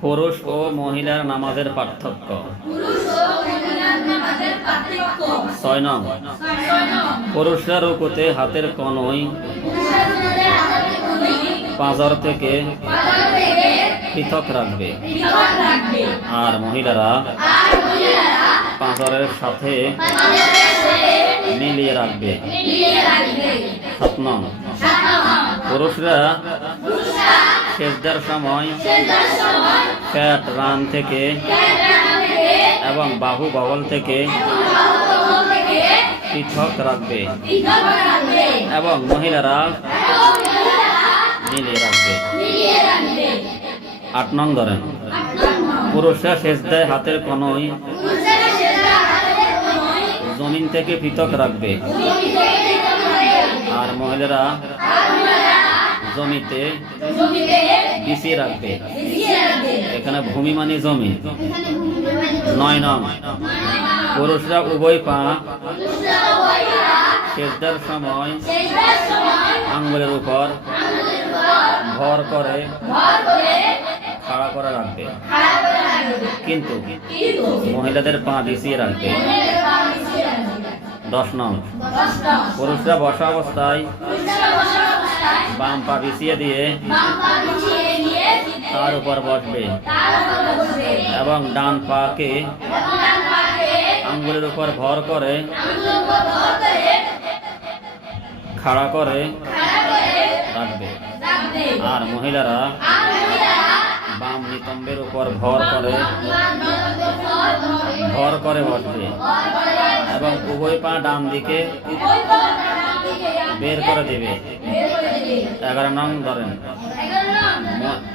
পুরুষ ও মহিলার নামাজের পার্থক্য। ছয় নং। পুরুষরা রুকুতে হাতের কনই পাঁজর থেকে পৃথক রাখবে। আর মহিলারা পাঁজরের সাথে মিলিয়ে রাখবে। সাত নং। পুরুষরা সেজদার সময়। ফ্যাট রান থেকে এবং বাহু বগল থেকে পৃথক রাখবে। এবং মহিলারা মিলিয়ে রাখবে। আট নং ধরেন পুরুষরা সেজদায় হাতের কনই জমিন থেকে পৃথক রাখবে। আর মহিলারা জমিতে বিছিয়ে রাখবে। এখানে ভূমি মানে জমি। নয় নং। পুরুষরা উভয় পা সেজদার সময় আঙ্গুলের উপর ভর করে খাড়া করে রাখবে। কিন্তু মহিলাদের পা বিছিয়ে রাখবে। দশ নং। পুরুষরা বসা অবস্থায় বাম পা বিছিয়ে দিয়ে তার উপর বসবে। এবং ডান পাকে আঙ্গুলের উপর ভর করে খাড়া করে রাখবে। আর মহিলারা বাম নিতম্বের উপর ভর করে ভর করে বসবে। এবং উভয় পা ডান দিকে বের করে দেবে। এগারো নং ধরেন।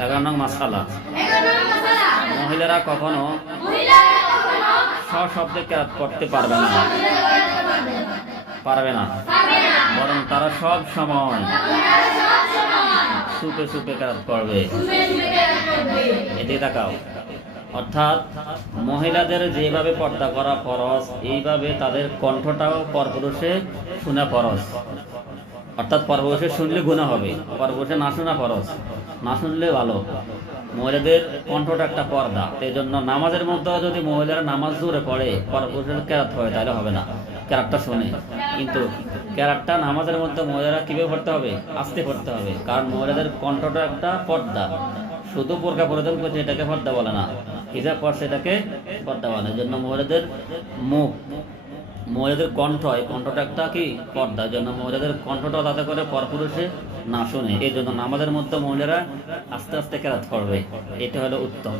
এগারো নং মাসালা। মহিলারা কখনো সশব্দে ক্যারাত করতে পারবে না। পারবে না। বরং তারা সব সময় সুপে সুপে ক্যারাত করবে। এদিকে তাকাও। অর্থাৎ মহিলাদের যেভাবে পর্দা করা ফরজ, এইভাবে তাদের কণ্ঠটাও পরপুরুষে শোনা ফরজ। অর্থাৎ পরপুরুষে শুনলে গুণা হবে। পরপুরুষে না শোনা ফরজ। না শুনলে ভালো। মহিলাদের কণ্ঠটা একটা পর্দা। এই জন্য নামাজের মধ্যেও যদি মহিলারা নামাজ জোরে পড়ে পরপুরুষের ক্যারাত হয়, তাহলে হবে না। ক্যারাতটা শোনে। কিন্তু ক্যারাতটা নামাজের মধ্যে মহিলারা কীভাবে পড়তে হবে? আস্তে পড়তে হবে। কারণ মহিলাদের কণ্ঠটা একটা পর্দা। শুধু বোরকা পরিধান করছে, এটাকে পর্দা বলে না। হিজাব পড়ছে এটাকে পর্দা বলে জন্য মহিলাদের মুখ মহিলাদের কণ্ঠ, এই কণ্ঠটা একটা কি পর্দা? জন্য মহিলাদের কণ্ঠটা তাতে করে পরপুরুষে না শোনে। এই জন্য নামাজের মধ্যে মহিলারা আস্তে আস্তে কেরাত করবে। এটা হলো উত্তম।